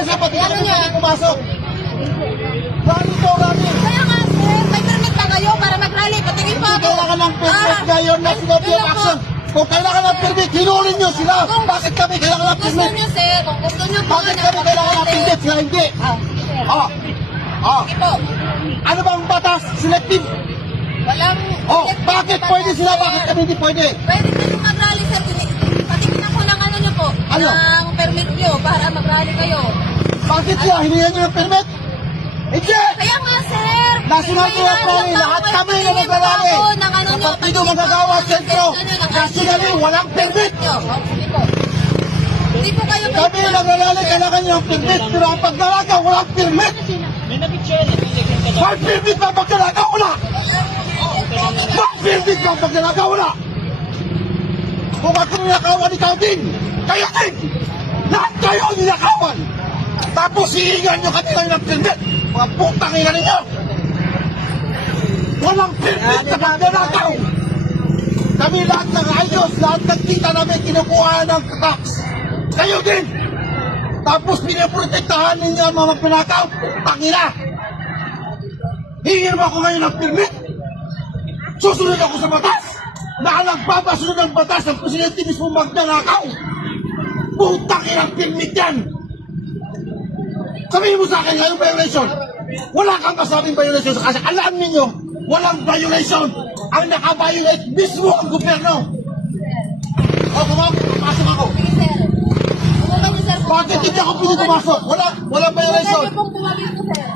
lisensya, pati Ano kami niya? pwede pumasok. Rally to rally. Kaya nga, sir, may permit ba kayo para mag-rally? Patingin pa Hindi ako. kailangan ng permit ngayon na sinabi Wala ang po. action. Kung kailangan ng permit, hinulin nyo sila. Bakit kami kailangan ng Gusto permit? nyo, sir, kung gusto nyo po Bakit kami kailangan ng permit? Sila hindi. Ah. Ah. Sige po. Ano bang batas? Selective. Walang... Oh, bakit pwede sila? Bakit kami hindi pwede? Pwede kayo mag-rally, sir. Patingin ako ng ano nyo po. Ano? Ng permit nyo para mag-rally kayo. Bakit sila? Hiningan nyo ng permit? Hindi! Kaya nga, sir. National Kaya Prayer nga, Rally, lahat bawal kami na patingin pa nagrarally. ako ng ano nyo. Kapag dito magagawa, sentro. Nationally, walang permit. Nyo. Sige po. Hindi po kayo Kami nagrarally, kailangan nyo ng permit. Pero ang paglalagaw, walang permit. May permit ba ang paglalagaw? Wala. May permit ba ang paglalagaw? Wala. Kung ako ninakawan, ikaw din. Kayo din. Lahat kayo ninakawan. Tapos hihingan nyo kanila ng permit. Mga putang ina ninyo. Walang permit na paglalagaw. Kami lahat ng ayos, lahat ng kita namin kinukuha ng tax. Kayo din. Tapos pinaprotektahan ninyo ang mga pinakaw. Tangina. Hingin mo ako ngayon ng permit. Susunod ako sa batas. Na nagpapasunod ng batas ng presidente mismo magnanakaw. Putang inang permit yan. Sabihin mo sa akin ngayon violation. Wala kang masabing violation kasi alam ninyo, walang violation. Ang nakabiolate mismo ang gobyerno. O pumasok ako. Sige, sir. Pumunta niyo, sir. Bakit hindi ako pwede pumasok? Walang violation. Pwede pong bumalik ko, sir.